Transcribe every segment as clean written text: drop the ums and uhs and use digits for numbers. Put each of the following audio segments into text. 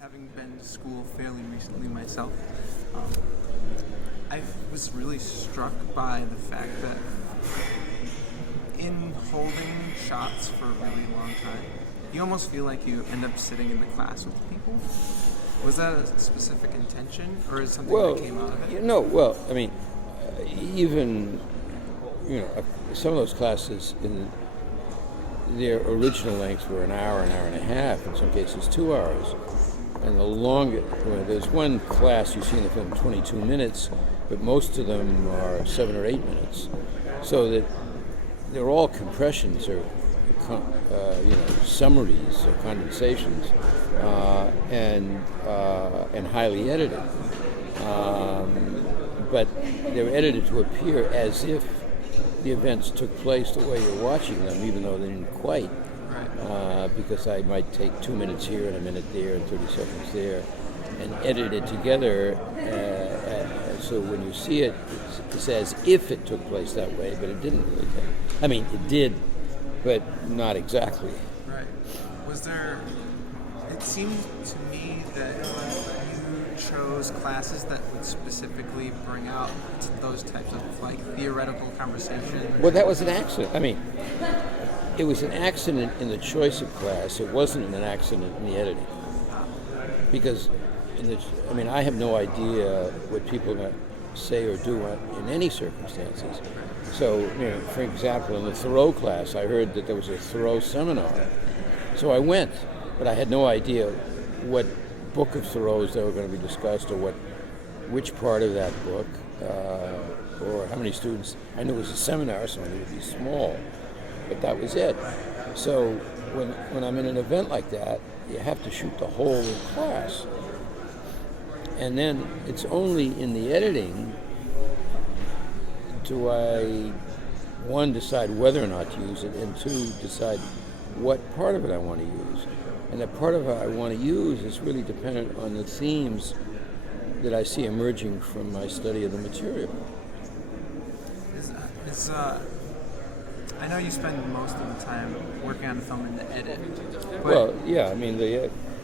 Having been to school fairly recently myself, I was really struck by the fact that in holding shots for a really long time, you almost feel like you end up sitting in the class with people. Was that a specific intention, or is something that came out of it? Even some of those classes in their original length were an hour and a half, in some cases 2 hours. And the longest, there's one class you see in the film 22 minutes, but most of them are 7 or 8 minutes. So that they're all compressions or summaries or condensations, and highly edited. But they're edited to appear as if the events took place the way you're watching them, even though they didn't quite. Right. Because I might take 2 minutes here and a minute there and 30 seconds there and edit it together. So when you see it, it's as if it took place that way, but it didn't really. It did, but not exactly. Right. It seemed to me that you chose classes that would specifically bring out those types of theoretical conversations. Well, that was an accident. It was an accident in the choice of class. It wasn't an accident in the editing. Because, I have no idea what people are going to say or do in any circumstances. So, for example, in the Thoreau class, I heard that there was a Thoreau seminar. So I went, but I had no idea what book of Thoreau's they were going to be discussed, or which part of that book, or how many students. I knew it was a seminar, so I knew it would be small, but that was it. So when I'm in an event like that, you have to shoot the whole class. And then it's only in the editing do I, one, decide whether or not to use it, and two, decide what part of it I want to use. And the part of it I want to use is really dependent on the themes that I see emerging from my study of the material. I know you spend most of the time working on the film in the edit. Well, yeah,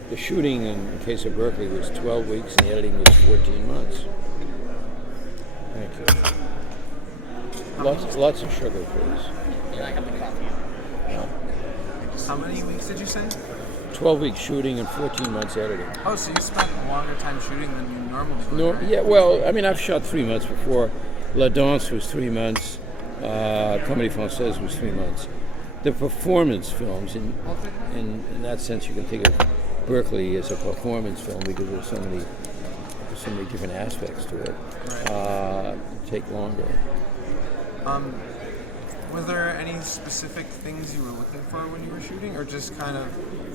the shooting in the case of Berkeley was 12 weeks and the editing was 14 months. Thank you. Lots of sugar, please. Yeah, I have the coffee. Yeah. How many weeks did you say? 12 weeks shooting and 14 months editing. Oh, so you spent a longer time shooting than you normally would, right? Yeah, well, I've shot 3 months before. La Danse was 3 months. Comédie Française was 3 months. The performance films, in that sense, you can think of Berkeley as a performance film because there's so many different aspects to it. Right. Take longer. Were there any specific things you were looking for when you were shooting, or just kind of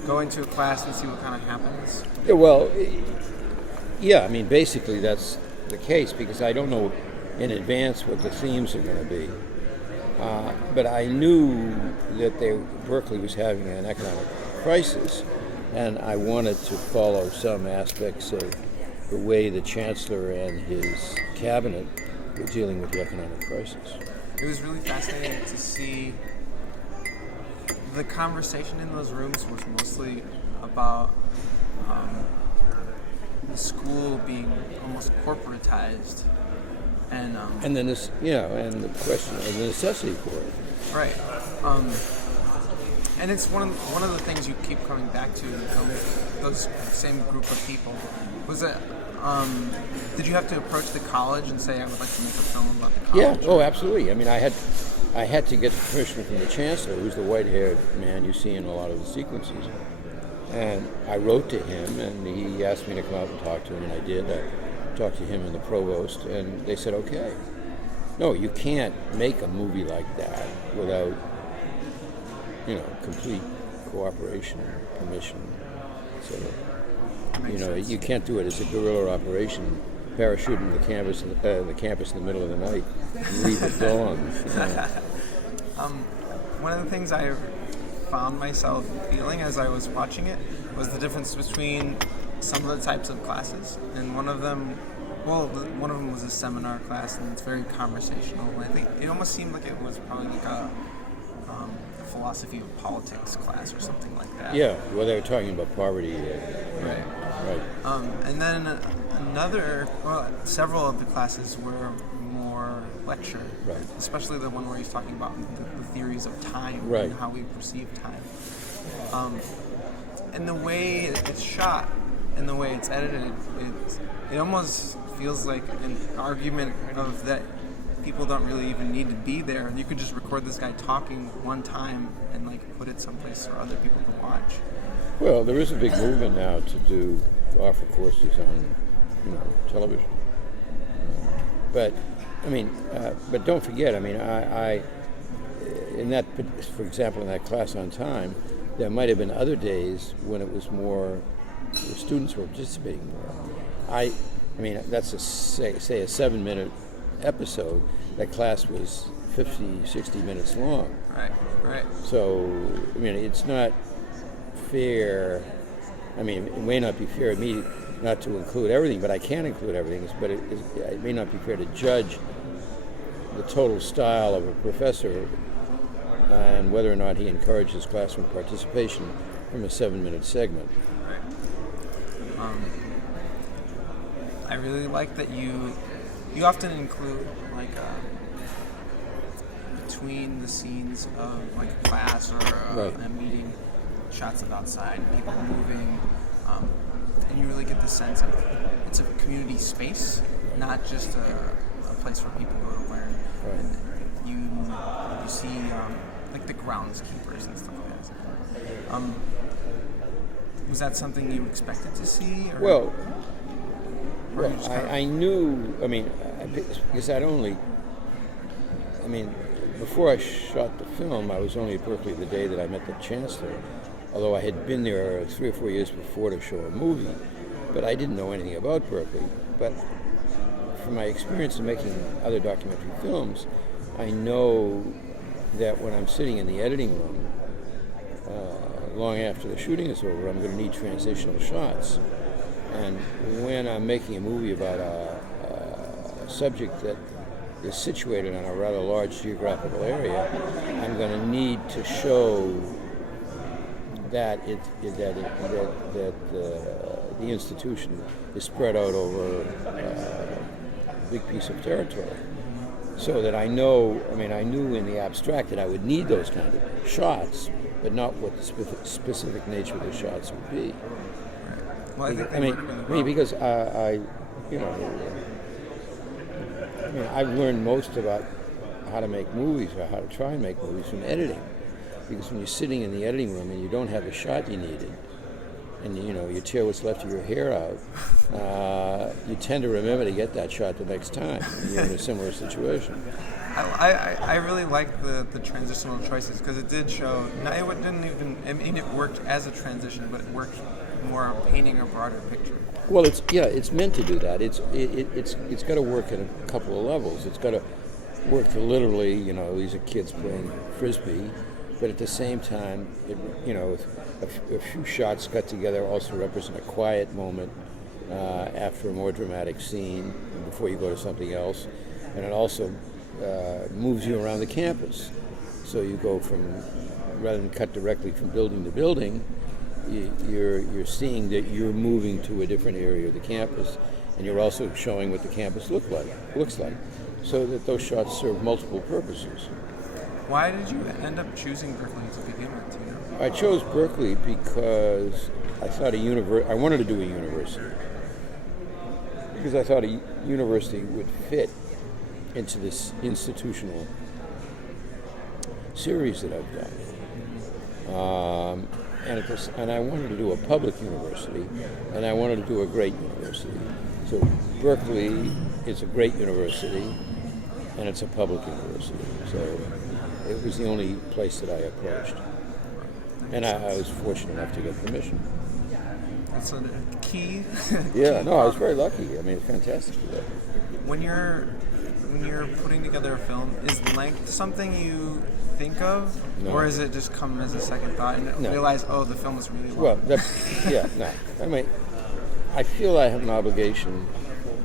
go into a class and see what kind of happens? Yeah, well, yeah, basically that's the case because I don't know in advance what the themes are going to be. But I knew that Berkeley was having an economic crisis, and I wanted to follow some aspects of the way the chancellor and his cabinet were dealing with the economic crisis. It was really fascinating to see the conversation in those rooms was mostly about the school being almost corporatized, and then this, and the question of the necessity for it. Right. And it's one of the things you keep coming back to, those same group of people. Was it? Did you have to approach the college and say, I would like to make a film about the college? Yeah. Oh, absolutely. I had to get permission from the chancellor, who's the white-haired man you see in a lot of the sequences. And I wrote to him, and he asked me to come out and talk to him, and I did. I talked to him and the provost, and they said, okay. No, you can't make a movie like that without, complete cooperation, permission, etc. You can't do it as a guerrilla operation, parachuting the campus in the middle of the night, and leave at dawn. One of the things I found myself feeling as I was watching it was the difference between some of the types of classes, and one of them was a seminar class, and it's very conversational. And I think it almost seemed like it was probably like a philosophy of politics class or something like that. Yeah, well, they were talking about poverty. Right. Right. And then several of the classes were more lecture, Right. especially the one where he's talking about the theories of time Right. and how we perceive time. And the way it's shot and the way it's edited, it almost feels like an argument of that people don't really even need to be there. You could just record this guy talking one time and like put it someplace for other people to watch. Well, there is a big movement now to offer courses on, television. But don't forget. I mean, I in that, for example, in that class on time, there might have been other days when it was more, the students were participating more. That's say a 7-minute episode. That class was 50, 60 minutes long. Right. So, it's not fair. It may not be fair to me not to include everything, but I can include everything. But it may not be fair to judge the total style of a professor and whether or not he encourages classroom participation from a 7-minute segment. Right. I really like that you often include like between the scenes of like a class or a meeting, shots of outside, people moving, and you really get the sense of it's a community space, not just a place where people go to learn. Right. And you see like the groundskeepers and stuff like that. Was that something you expected to see? Or? Well, I knew. Because before I shot the film, I was only at Berkeley the day that I met the chancellor. Although I had been there 3 or 4 years before to show a movie, but I didn't know anything about Berkeley. But from my experience in making other documentary films, I know that when I'm sitting in the editing room, long after the shooting is over, I'm going to need transitional shots. And when I'm making a movie about a subject that is situated in a rather large geographical area, I'm going to need to show that the institution is spread out over a big piece of territory. So that I knew in the abstract that I would need those kind of shots, but not what the specific nature of the shots would be. Well, because I've learned most about how to make movies or how to try and make movies from editing. Because when you're sitting in the editing room and you don't have the shot you needed, and you tear what's left of your hair out, you tend to remember to get that shot the next time you're in a similar situation. I really like the transitional choices because it did show. It worked as a transition, but it worked more painting a broader picture. Well, it's meant to do that. It's got to work at a couple of levels. It's got to work to literally, these are kids playing frisbee, but at the same time, a few shots cut together also represent a quiet moment after a more dramatic scene before you go to something else, and it also moves you around the campus. So you go from, rather than cut directly from building to building, you're seeing that you're moving to a different area of the campus, and you're also showing what the campus looks like, so that those shots serve multiple purposes. Why did you end up choosing Berkeley to begin with? Do you know? I chose Berkeley because I thought I wanted to do a university, because I thought a university would fit into this institutional series that I've done. And I wanted to do a public university, and I wanted to do a great university. So Berkeley is a great university, and it's a public university. So it was the only place that I approached. And I was fortunate enough to get permission. That's a key. Yeah, no, I was very lucky. It's fantastic. When you're putting together a film, is length something you think of? No. Or is it just come as a second thought and realize, the film is really long? Well, no. I feel I have an obligation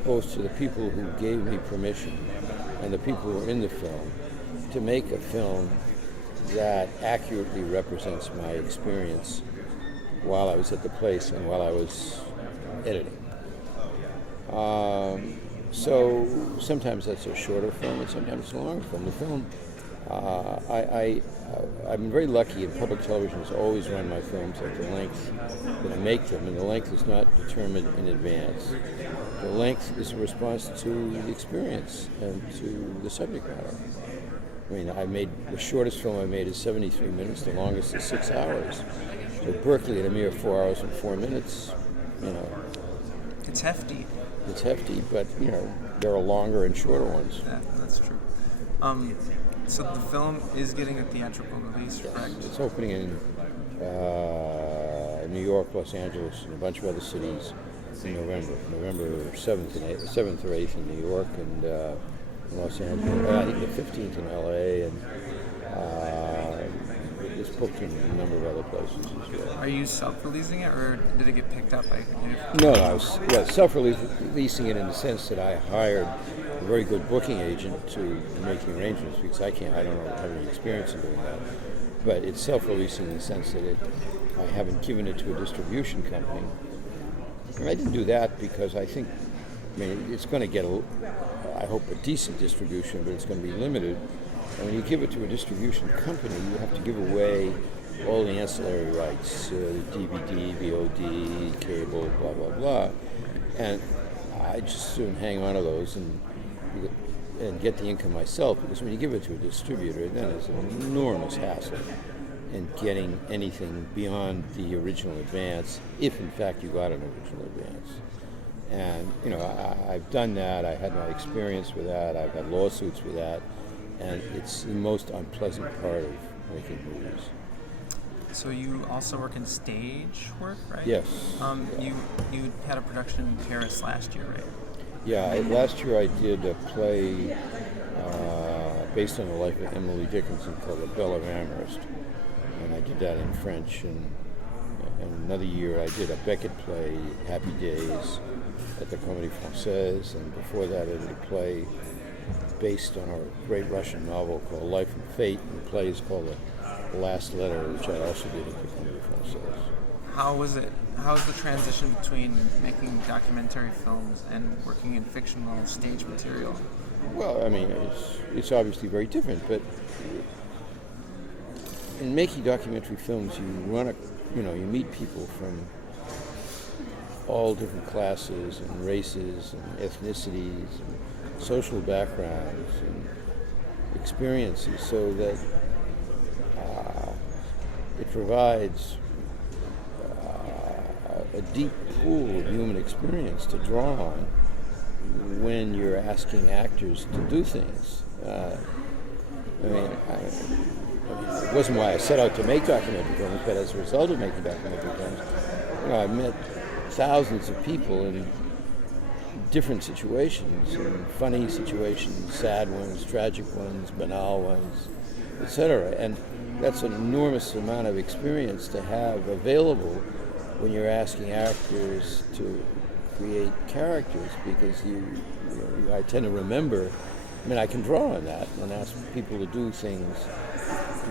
both to the people who gave me permission and the people who are in the film to make a film that accurately represents my experience while I was at the place and while I was editing. So sometimes that's a shorter film, and sometimes it's a longer film. The film, I've been very lucky, and public television has always run my films at the length that I make them, and the length is not determined in advance. The length is a response to the experience and to the subject matter. I mean, the shortest film I made is 73 minutes, the longest is 6 hours. So Berkeley at a mere 4 hours and 4 minutes, It's hefty. It's hefty, but, there are longer and shorter ones. Yeah, that's true. So the film is getting a theatrical release, correct? It's opening in New York, Los Angeles, and a bunch of other cities in November 7th or 8th in New York, and Los Angeles. I think the 15th in LA, and it's booked in a number of other places as well. Are you self-releasing it, or did it get picked up by? No, I was self-releasing it in the sense that I hired a very good booking agent to make the arrangements, because I don't have any experience in doing that. But it's self-releasing in the sense that I haven't given it to a distribution company. And I didn't do that because I think, it's going to get, I hope, a decent distribution, but it's going to be limited. And when you give it to a distribution company, you have to give away all the ancillary rights, DVD, VOD, cable, blah, blah, blah. And I just soon hang on to those and get the income myself, because when you give it to a distributor, then it's an enormous hassle in getting anything beyond the original advance, if in fact you got an original advance. And, I've done that. I had my experience with that. I've had lawsuits with that. And it's the most unpleasant part of making movies. So you also work in stage work, right? Yes. You had a production in Paris last year, right? Yeah, last year I did a play based on the life of Emily Dickinson called The Belle of Amherst. And I did that in French. And another year I did a Beckett play, Happy Days, at the Comédie Française. And before that I did a play based on a great Russian novel called Life and Fate, and the play is called The Last Letter, which I also did at the Comédie Française. How was it? How's the transition between making documentary films and working in fictional stage material? Well, it's obviously very different, but in making documentary films, you meet people from all different classes and races and ethnicities and social backgrounds and experiences, so that it provides a deep pool of human experience to draw on when you're asking actors to do things. It wasn't why I set out to make documentary films, but as a result of making documentary films, I met thousands of people in different situations, in funny situations, sad ones, tragic ones, banal ones, etc. And that's an enormous amount of experience to have available when you're asking actors to create characters, because I tend to remember, I can draw on that and ask people to do things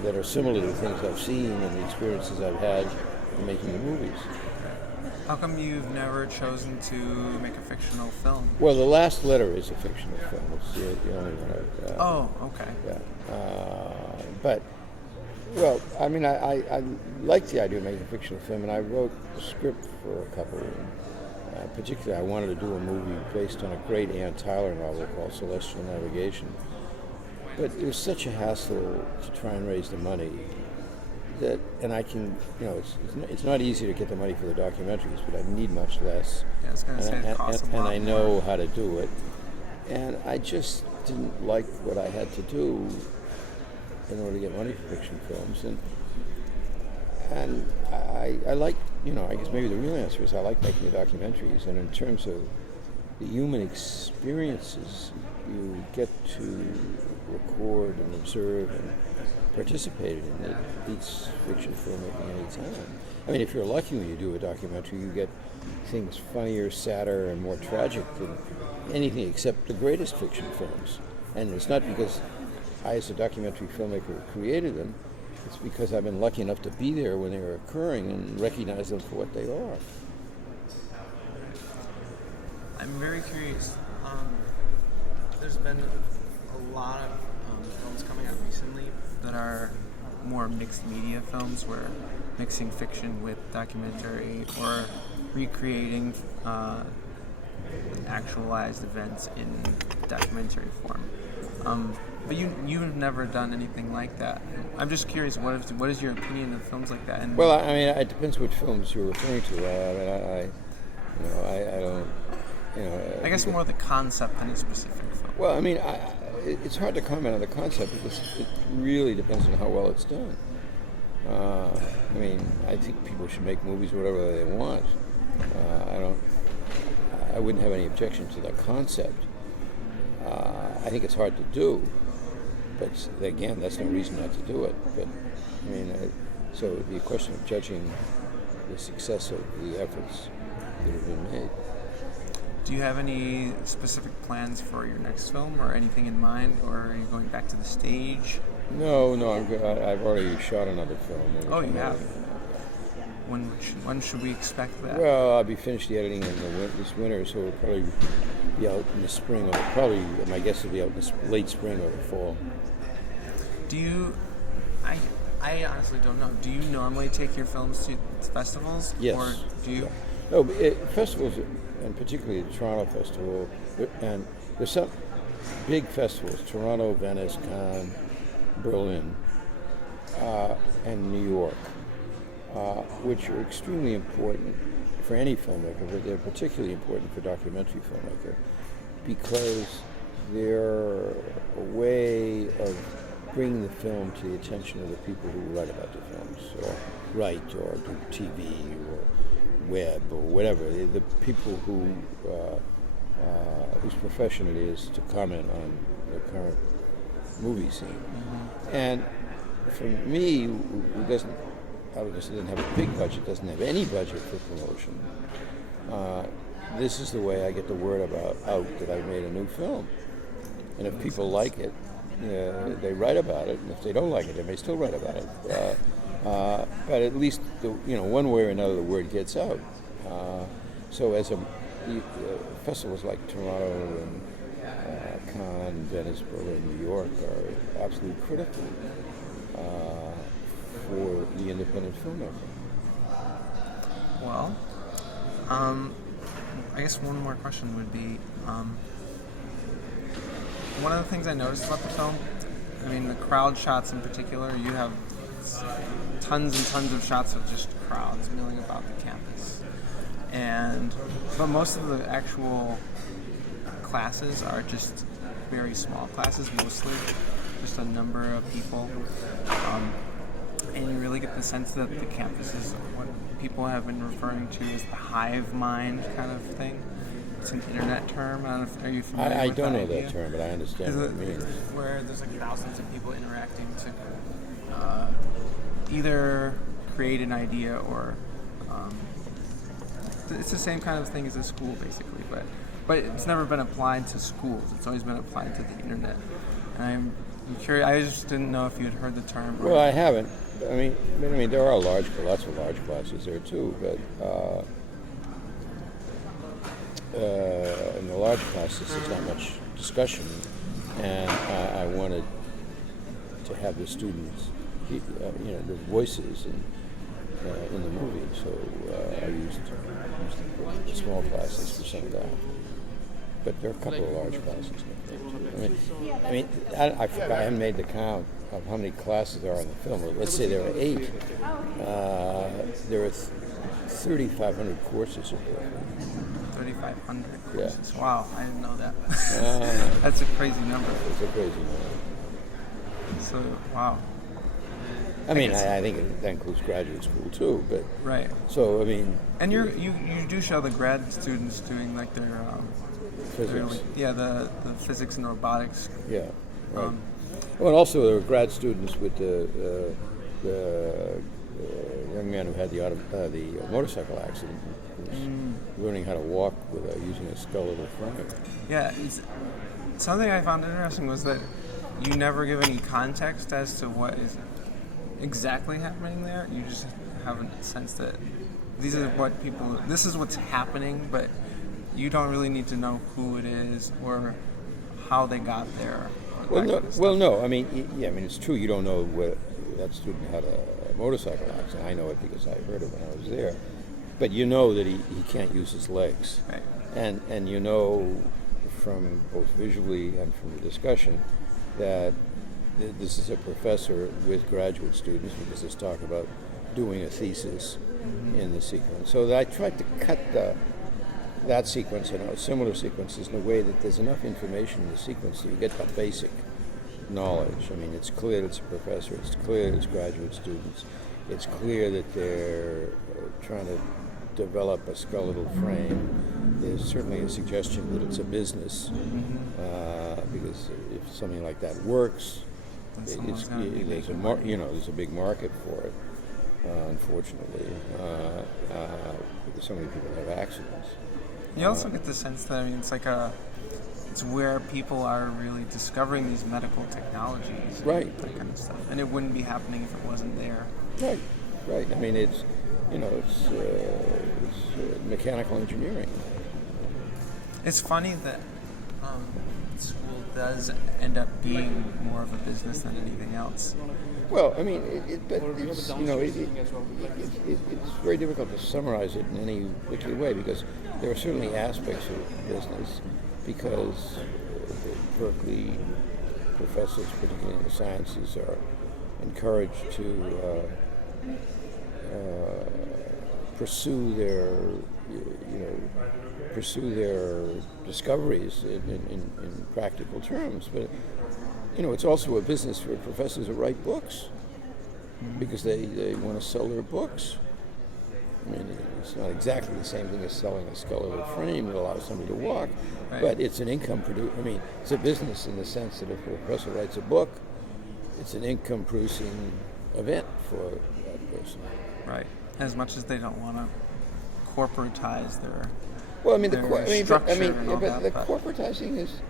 that are similar to things I've seen and the experiences I've had in making the movies. How come you've never chosen to make a fictional film? Well, The Last Letter is a fictional film. It's the only one oh, okay. Yeah. I like the idea of making a fictional film, and I wrote a script for a couple of them. Particularly, I wanted to do a movie based on a great Ann Tyler novel called Celestial Navigation. But it was such a hassle to try and raise the money that, and I can, it's not easy to get the money for the documentaries, but I need much less. Yeah, I was going to say it costs a lot. And I know how to do it. And I just didn't like what I had to do in order to get money for fiction films. And I like, I guess maybe the real answer is I like making the documentaries. And in terms of the human experiences you get to record and observe and participate in, it beats fiction filmmaking any time. If you're lucky when you do a documentary, you get things funnier, sadder, and more tragic than anything except the greatest fiction films. And it's not because I, as a documentary filmmaker, created them. it's because I've been lucky enough to be there when they were occurring and recognize them for what they are. I'm very curious. There's been a lot of films coming out recently that are more mixed media films, where mixing fiction with documentary or recreating actualized events in documentary form. But you've never done anything like that. I'm just curious, what is your opinion of films like that? And well, I mean, it depends which films you're referring to. I don't. I guess more the concept than a specific film. Well, I mean, it's hard to comment on the concept because it really depends on how well it's done. I mean, I think people should make movies whatever they want. I wouldn't have any objection to the concept. I think it's hard to do, but again, that's no reason not to do it. But I mean, so it would be a question of judging the success of the efforts that have been made. Do you have any specific plans for your next film or anything in mind, or are you going back to the stage? No, I've already shot another film. Oh, you have? When should we expect that? Well, I'll be finished the editing this winter, so it'll probably be out in the spring, or probably, my guess will be out in the late spring or the fall. Do you, I honestly don't know, do you normally take your films to festivals? Yes. Or do you? No, festivals, and particularly the Toronto Festival, and there's some big festivals, Toronto, Venice, Cannes, Berlin, and New York, which are extremely important for any filmmaker, but they're particularly important for documentary filmmaker because they're a way of bringing the film to the attention of the people who write about the films, or write, or do TV, or web, or whatever. The people whose profession it is to comment on the current movie scene. Mm-hmm. And for me, who obviously doesn't have a big budget, doesn't have any budget for promotion, this is the way I get the word out that I've made a new film. And if people like it, they write about it, and if they don't like it, they may still write about it. But at least, one way or another, the word gets out. So as festivals like Toronto and Cannes, Venice, Berlin, New York are absolutely critical for the independent filmmaker. Well, I guess one more question would be, one of the things I noticed about the film, I mean, the crowd shots in particular, you have tons and tons of shots of just crowds milling about the campus. But most of the actual classes are just very small classes, mostly just a number of people. And you really get the sense that the campus is what people have been referring to as the hive mind kind of thing. It's an internet term. I don't know are you familiar with that? I don't know idea? that term, but I understand what it means. Where there's like thousands of people interacting to either create an idea or it's the same kind of thing as a school, basically. But it's never been applied to schools. It's always been applied to the internet. And I'm curious. I just didn't know if you had heard the term. Well, I haven't. I mean, there are lots of large classes there too, but in the large classes, there's not much discussion, and I wanted to have the students, the voices in the movie, so I used the small classes for some of that. But there are a couple of large classes. I forgot, I haven't made the count of how many classes there are in the film. Let's say there are 8. There are 3,500 courses at Berkeley. 3,500 courses. Yeah. Wow, I didn't know that. That's a crazy number. It's a crazy number. So, wow. I think that includes graduate school too, but right. So I mean, and you do show the grad students doing like their physics. The physics and robotics. Yeah. Right. Well, and also there were grad students with the young man who had the motorcycle accident, learning how to walk without using a skeletal frame. Yeah, something I found interesting was that you never give any context as to what exactly happening there. You just have a sense that this is what's happening, but you don't really need to know who it is or how they got there. No. I mean, it's true. You don't know whether that student had a motorcycle accident. I know it because I heard it when I was there. But you know that he can't use his legs. Right. And you know from both visually and from the discussion that this is a professor with graduate students, because there's talk about doing a thesis in the sequence. So I tried to cut that sequence and similar sequences in a way that there's enough information in the sequence so you get that basic knowledge. I mean, it's clear that it's a professor, it's clear that it's graduate students, it's clear that they're trying to develop a skeletal frame. There's certainly a suggestion that it's a business, because if something like that works, there's a big market for it. Unfortunately, because so many people have accidents. You also get the sense that it's where people are really discovering these medical technologies, right? That kind of stuff, and it wouldn't be happening if it wasn't there. Right. I mean, it's mechanical engineering. It's funny that school does end up being more of a business than anything else. Well, I mean, it's very difficult to summarize it in any particular way, because there are certainly aspects of business, because Berkeley professors, particularly in the sciences, are encouraged to pursue their discoveries in practical terms. But it's also a business for professors who write books, because they want to sell their books. I mean, it's not exactly the same thing as selling a skeletal frame that allows somebody to walk, right. But it's an income producer. I mean, it's a business in the sense that if a professor writes a book, it's an income-producing event for that person. Right. As much as they don't want to corporatize their. Well, I mean, the corporatizing is,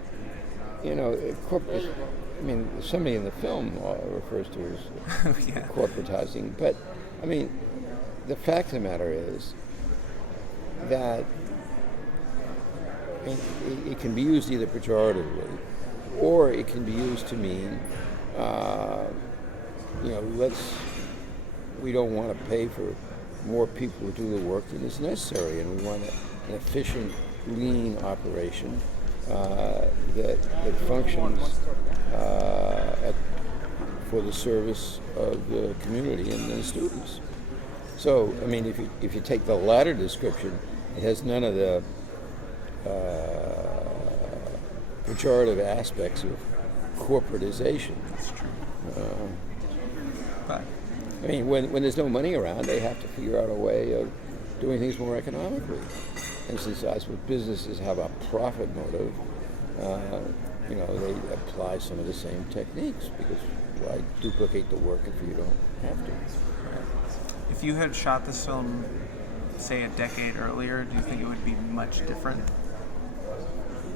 somebody in the film refers to it as corporatizing, but I mean, the fact of the matter is that it can be used either pejoratively, or it can be used to mean, we don't want to pay for more people to do the work than is necessary, and we want an efficient, lean operation that functions for the service of the community and the students. So, I mean, if you take the latter description, it has none of the pejorative aspects of corporatization. That's true. But I mean, when there's no money around, they have to figure out a way of doing things more economically. And since that's what businesses have a profit motive, they apply some of the same techniques, because why duplicate the work if you don't have to? If you had shot this film, say, a decade earlier, do you think it would be much different?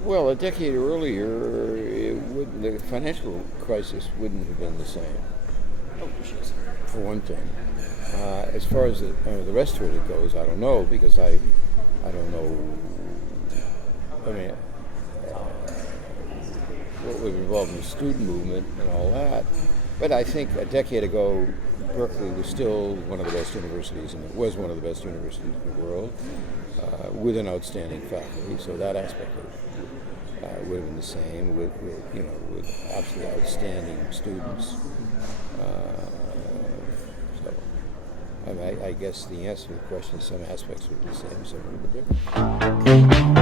Well, a decade earlier, the financial crisis wouldn't have been the same, for one thing. As far as the rest of it goes, I don't know, because I don't know. I mean, what was involved in the student movement and all that. But I think a decade ago, Berkeley was still one of the best universities, and it was one of the best universities in the world, with an outstanding faculty. So that aspect would have been the same, with absolutely outstanding students. I guess the answer to the question is some aspects would be the same, some would be different.